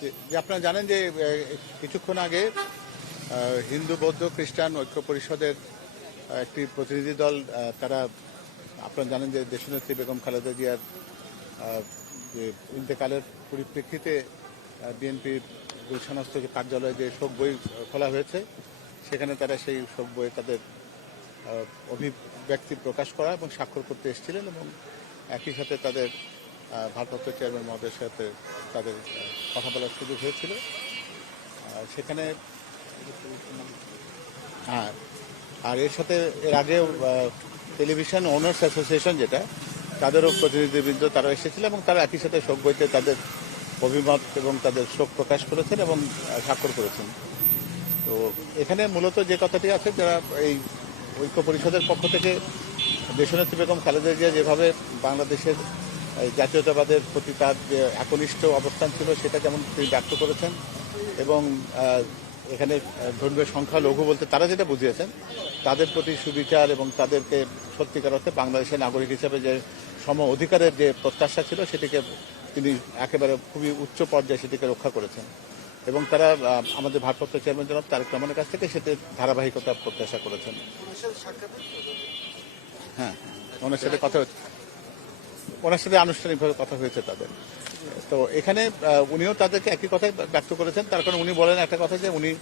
যে- আপনারা জানেন যে কিছুক্ষণ আগে হিন্দু বৌদ্ধ খ্রিস্টান ঐক্য পরিষদের একটি প্রতিনিধি দল তারা, আপনারা জানেন যে দেশনেত্রী বেগম খালেদা জিয়ার যে ইন্তেকালের পরিপ্রেক্ষিতে বিএনপির গুলশানস্থ যে কার্যালয়ে যে শোক বই খোলা হয়েছে, সেখানে তারা সেই শোক বইয়ে তাদের অভিব্যক্তি প্রকাশ করা এবং স্বাক্ষর করতে এসেছিলেন এবং একই সাথে তাদের ভারপ্রাপ্ত চেয়ারম্যান মহোদয়ের সাথে তাদের কথা বলার সুযোগ হয়েছিল। সেখানে হ্যাঁ আর এর সাথে, এর আগেও টেলিভিশন ওনার্স অ্যাসোসিয়েশন যেটা, তাদেরও প্রতিনিধিবৃন্দ তারা এসেছিল এবং তারা একই সাথে শোক বইতে তাদের অভিমত এবং তাদের শোক প্রকাশ করেছেন এবং স্বাক্ষর করেছেন। তো এখানে মূলত যে কথাটি আছে, যারা এই ঐক্য পরিষদের পক্ষ থেকে দেশনেত্রী বেগম খালেদা জিয়া যেভাবে বাংলাদেশের জাতীয়তাবাদের প্রতি তার যে একনিষ্ঠ অবস্থান ছিল সেটা যেমন তিনি ব্যক্ত করেছেন এবং এখানে ধর্মীয় সংখ্যা লঘু বলতে তারা যেটা বুঝিয়েছেন তাদের প্রতি সুবিচার এবং তাদেরকে সত্যিকার অর্থে বাংলাদেশের নাগরিক হিসেবে যে সম অধিকারের যে প্রত্যাশা ছিল সেটিকে তিনি একেবারে খুবই উচ্চ পর্যায়ে সেটিকে রক্ষা করেছেন। এবং তারা আমাদের ভারপ্রাপ্ত চেয়ারম্যান জনাব তারেক রহমানের কাছ থেকে সেটি ধারাবাহিকতা প্রত্যাশা করেছেন। হ্যাঁ ওনার সাথে কথা হচ্ছে। ওনার সাথে আনুষ্ঠানিকভাবে কথা হয়েছে তাদের। তো এখানে উনিও তাদেরকে একই কথাই ব্যক্ত করেছেন। তার কারণ উনি বলেন একটা কথা যে উনি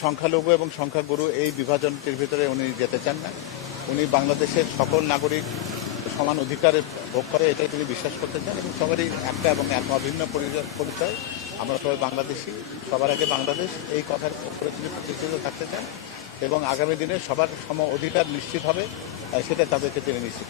সংখ্যালঘু এবং সংখ্যাগুরু এই বিভাজনটির ভিতরে উনি যেতে চান না। উনি বাংলাদেশের সকল নাগরিক সমান অধিকারে ভোগ করে, এটাই তিনি বিশ্বাস করতে চান এবং সবারই একটা এবং এক অভিন্ন পরিচয়- আমরা সবাই বাংলাদেশি, সবার আগে বাংলাদেশ, এই কথার উপরে তিনি প্রতিষ্ঠিত থাকতে চান এবং আগামী দিনে সবার সম অধিকার নিশ্চিত হবে সেটা তাদেরকে তিনি নিশ্চিত